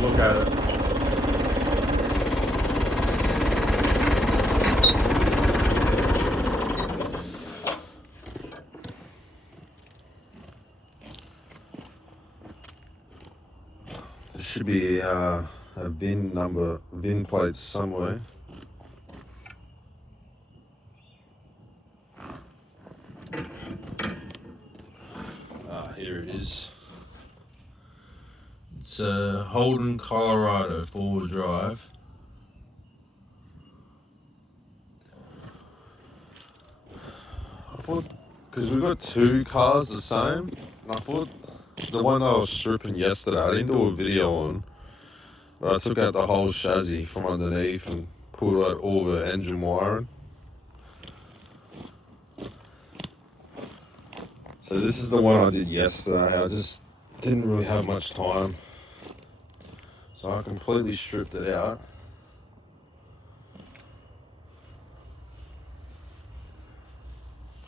look at it. There should be a VIN plate somewhere. Here it is. It's a Holden, Colorado, 4-wheel drive. I thought, because we've got two cars the same, and I thought the one I was stripping yesterday, I didn't do a video on, but I took out the whole chassis from underneath and pulled out all the engine wiring. So this is the one I did yesterday. I just didn't really have much time, so I completely stripped it out.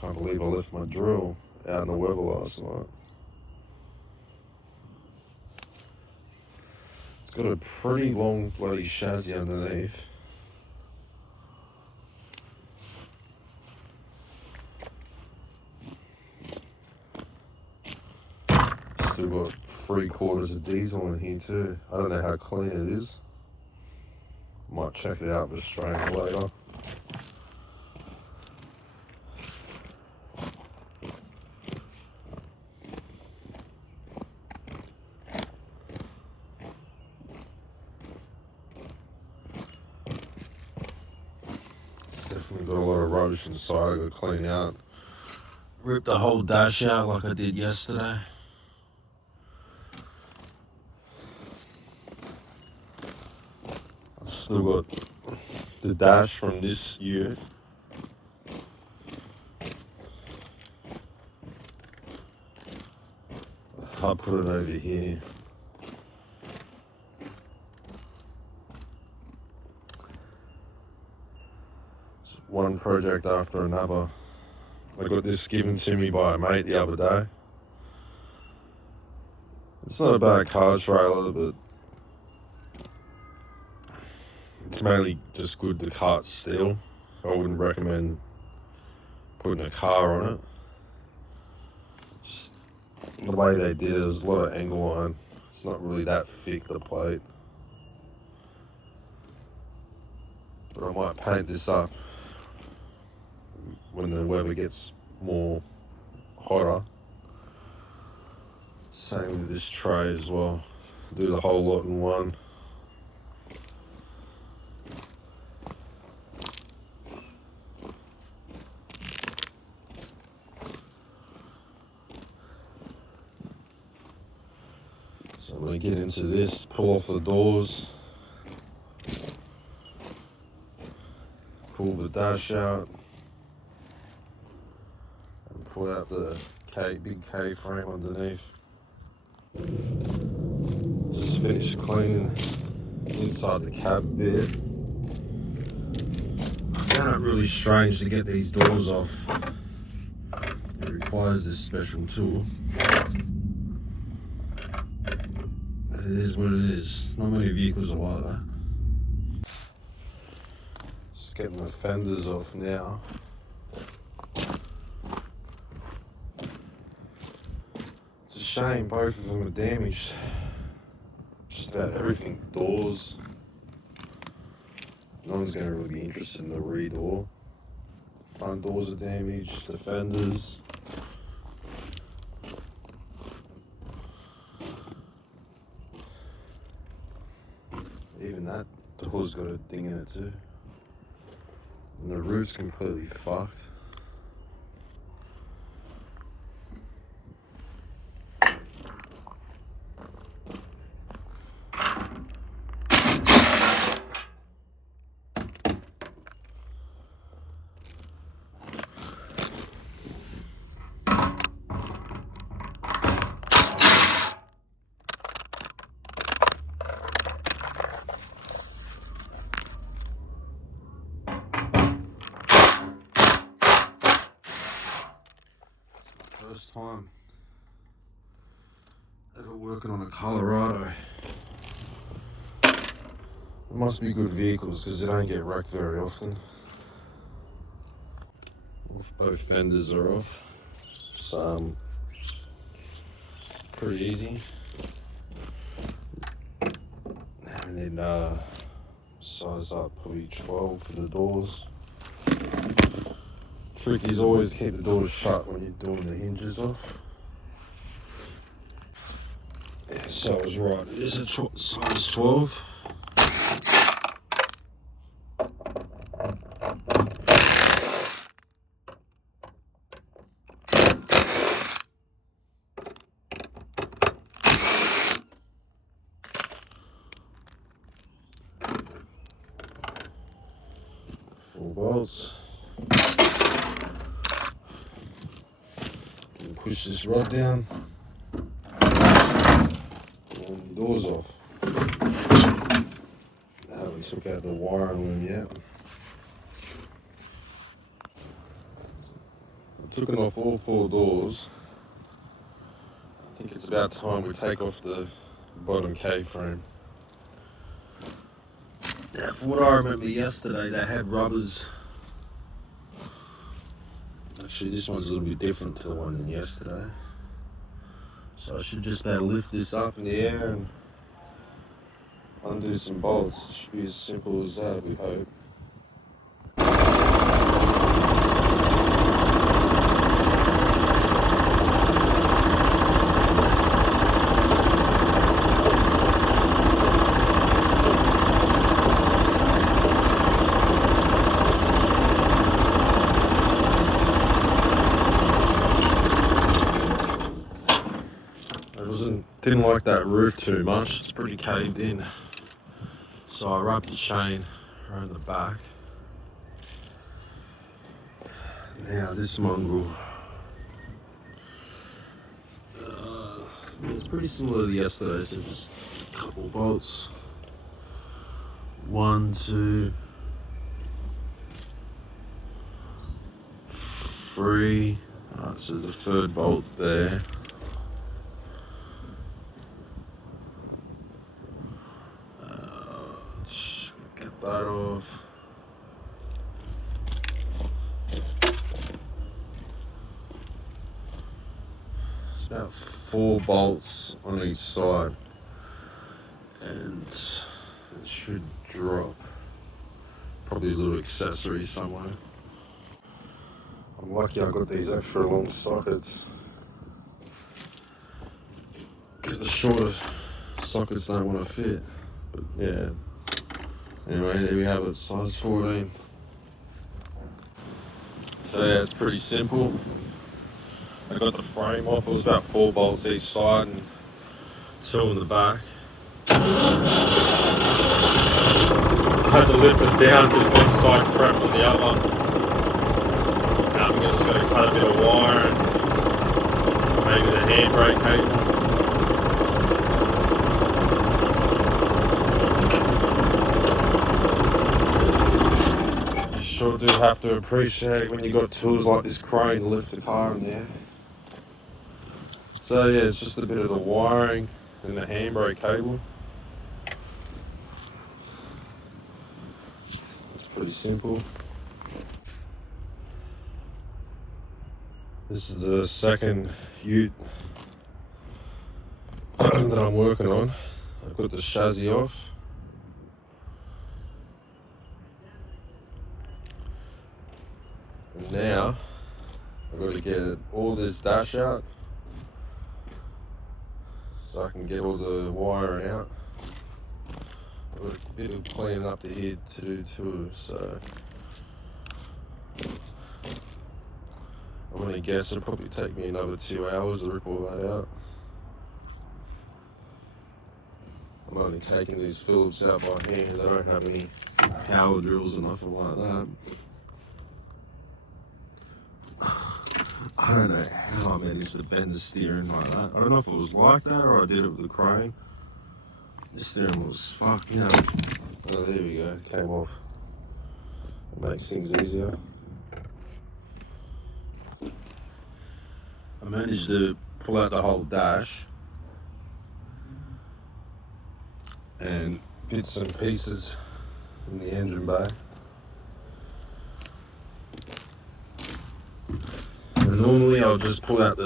Can't believe I left my drill out in the weather last night. It's got a pretty long bloody chassis underneath. Still got 3/4 of diesel in here too. I don't know how clean it is. Might check it out with a strainer later. It's definitely got a lot of rubbish inside. I got to clean out. Rip the whole dash out like I did yesterday. I've still got the dash from this year. I'll put it over here. It's one project after another. I got this given to me by a mate the other day. It's not a bad car trailer, but it's mainly just good to cart steel. I wouldn't recommend putting a car on it. Just the way they did it, there's a lot of angle line. It's not really that thick, the plate. But I might paint this up when the weather gets more hotter. Same with this tray as well. Do the whole lot in one. So I'm going to get into this, pull off the doors, pull the dash out, and pull out the big K frame underneath. Just finished cleaning inside the cab bit. I found it really strange to get these doors off. It requires this special tool. It is what it is. Not many vehicles are like that. Just getting the fenders off now. It's a shame both of them are damaged. Just about everything. Doors. No one's going to really be interested in the rear door. Front doors are damaged. The fenders. Even that door's got a ding in it too. And the roof's completely fucked. First time ever working on a Colorado. It must be good vehicles because they don't get wrecked very often. Both fenders are off. So, pretty easy. And then size up probably 12 for the doors. Trick is always keep the doors shut when you're doing the hinges off. Yeah, so I was right. It is a size 12. Four bolts. And push this rod down. And the doors off. I haven't took out the wiring loom yet. I've taken off all four doors. I think it's about time we take off the bottom K-frame. Now, from what I remember yesterday, they had rubbers. Actually, this one's a little bit different to the one in yesterday. So I should just be able to lift this up in the air and undo some bolts. It should be as simple as that, we hope. Didn't like that roof too much, it's pretty caved in. So I wrapped the chain around the back. Now this mongrel. Yeah, it's pretty similar to yesterday, so just a couple bolts. 1, 2, 3. Alright, so there's a third bolt there. Get that off. It's about 4 bolts on each side, and it should drop. Probably a little accessory somewhere. I'm lucky I got these extra long sockets, because the shorter sockets don't want to fit. But yeah. Anyway, there we have it, size 14. So yeah, it's pretty simple. I got the frame off, it was about 4 bolts each side and 2 in the back. I had to lift it down because one side cracked on the other. Now I'm just going to cut a bit of wire and maybe the handbrake cable. Sure do have to appreciate when you got tools like this crane to lift the car in there. So yeah, it's just a bit of the wiring and the handbrake cable. It's pretty simple. This is the second ute that I'm working on. I've got the chassis off. And now I've got to get all this dash out so I can get all the wiring out. I've got a bit of cleaning up the head to do too, so I'm going to guess it'll probably take me another 2 hours to rip all that out. I'm only taking these Phillips out by hand. I don't have any power drills or nothing like that. I don't know how I managed to bend the steering like that. I don't know if it was like that or I did it with the crane. The steering was fucking up. Oh, there we go. It came off. It makes things easier. I managed to pull out the whole dash and bits and pieces in the engine bay. And normally I'll just pull out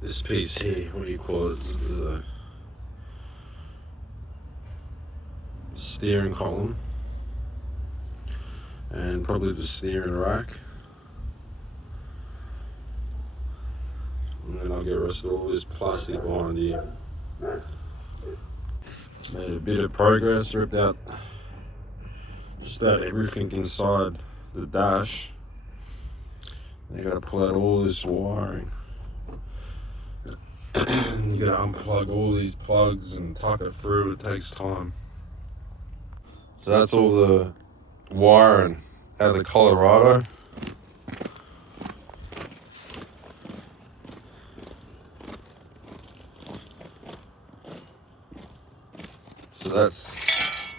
this piece here, what do you call it? The steering column and probably the steering rack. And then I'll get rid of all this plastic behind here. Made a bit of progress, ripped out just about everything inside the dash. You gotta pull out all this wiring. You gotta unplug all these plugs and tuck it through, it takes time. So that's all the wiring out of the Colorado. So that's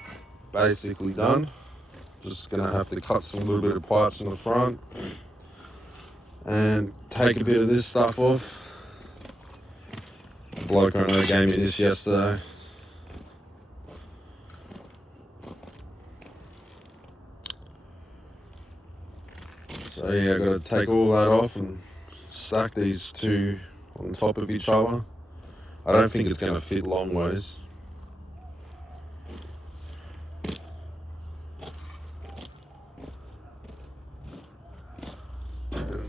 basically done. Just gonna have to cut some little bit of pipes in the front and take a bit of this stuff off. The bloke I know gave me this yesterday. So yeah, I gotta take all that off and stack these two on top of each other. I don't think it's gonna fit long ways.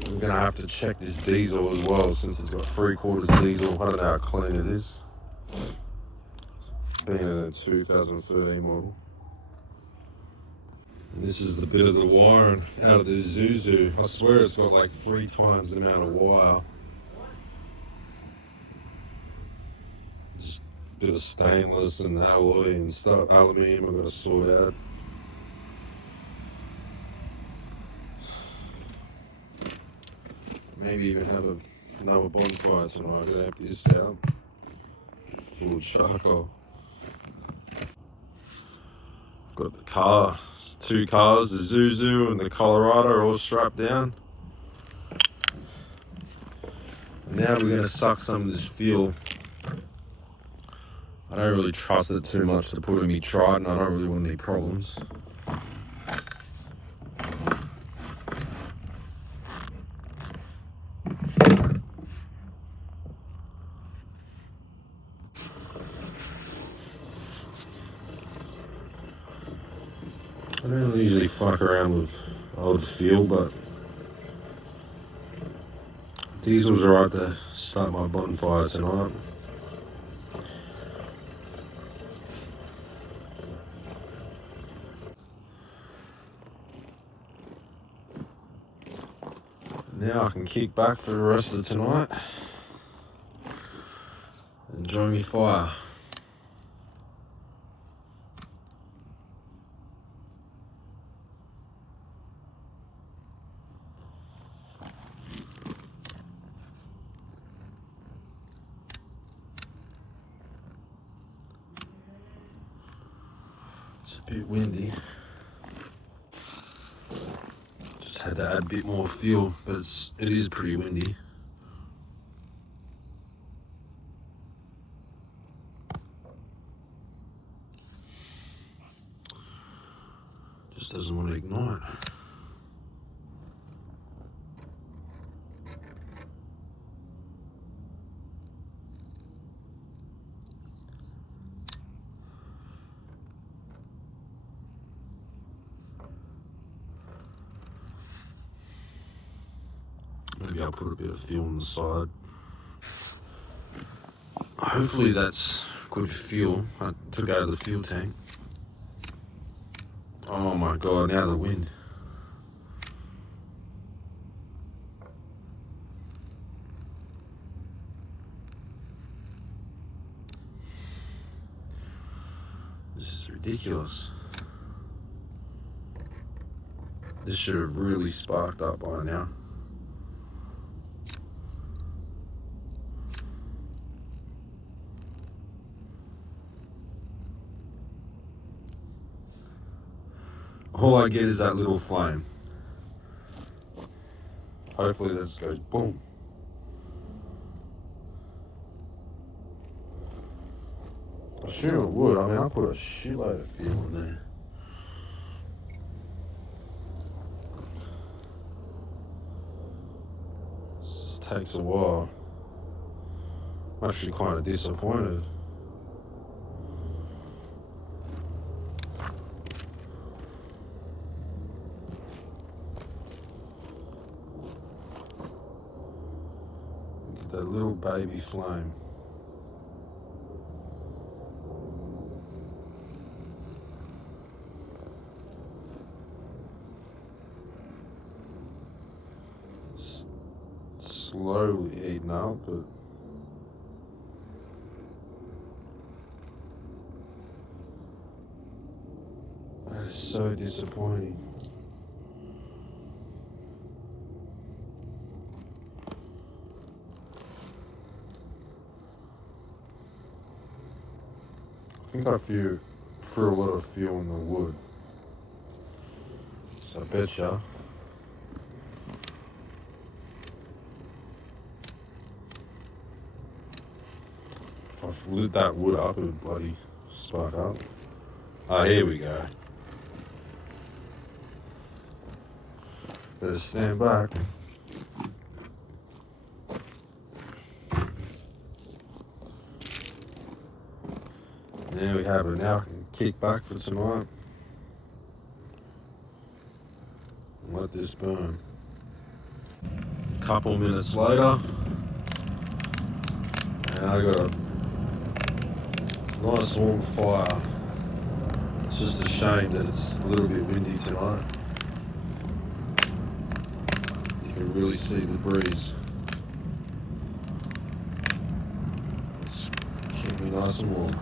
I'm gonna have to check this diesel as well, since it's got 3/4 diesel. I don't know how clean it is. Being in a 2013 model. And this is the bit of the wiring out of the Isuzu. I swear it's got like 3 times the amount of wire. Just a bit of stainless and alloy and stuff, aluminium I've got to sort out. Maybe even have another bonfire tonight. I'm gonna empty this out. Full of charcoal. I've got the car, 2 cars, the Isuzu and the Colorado are all strapped down. And now we're gonna suck some of this fuel. I don't really trust it too much to put in me Trident. I don't really want any problems. I don't really usually fuck around with old fuel, but diesel's right to start my bonfire tonight. Now I can kick back for the rest of tonight. Enjoy me fire. It's a bit windy. Just had to add a bit more fuel, but it is pretty windy. Just doesn't want to ignite. Maybe I'll put a bit of fuel on the side. Hopefully that's good fuel. I took out of the fuel tank. Oh my god, now the wind. This is ridiculous. This should have really sparked up by now. All I get is that little flame. Hopefully that just goes boom. I assume it would. I mean, I put a shitload of fuel in there. This takes a while. I'm actually kind of disappointed. Look at that little baby flame. Slowly eating up, but that is so disappointing. I think I threw a lot of fuel in the wood. So I betcha. If I lit that wood up, it would bloody spark up. Oh, here we go. Better stand back. There we have it. Now I can kick back for tonight and let this burn. A couple minutes later, and I got a nice warm fire. It's just a shame that it's a little bit windy tonight. You can really see the breeze. It's keeping me nice and warm.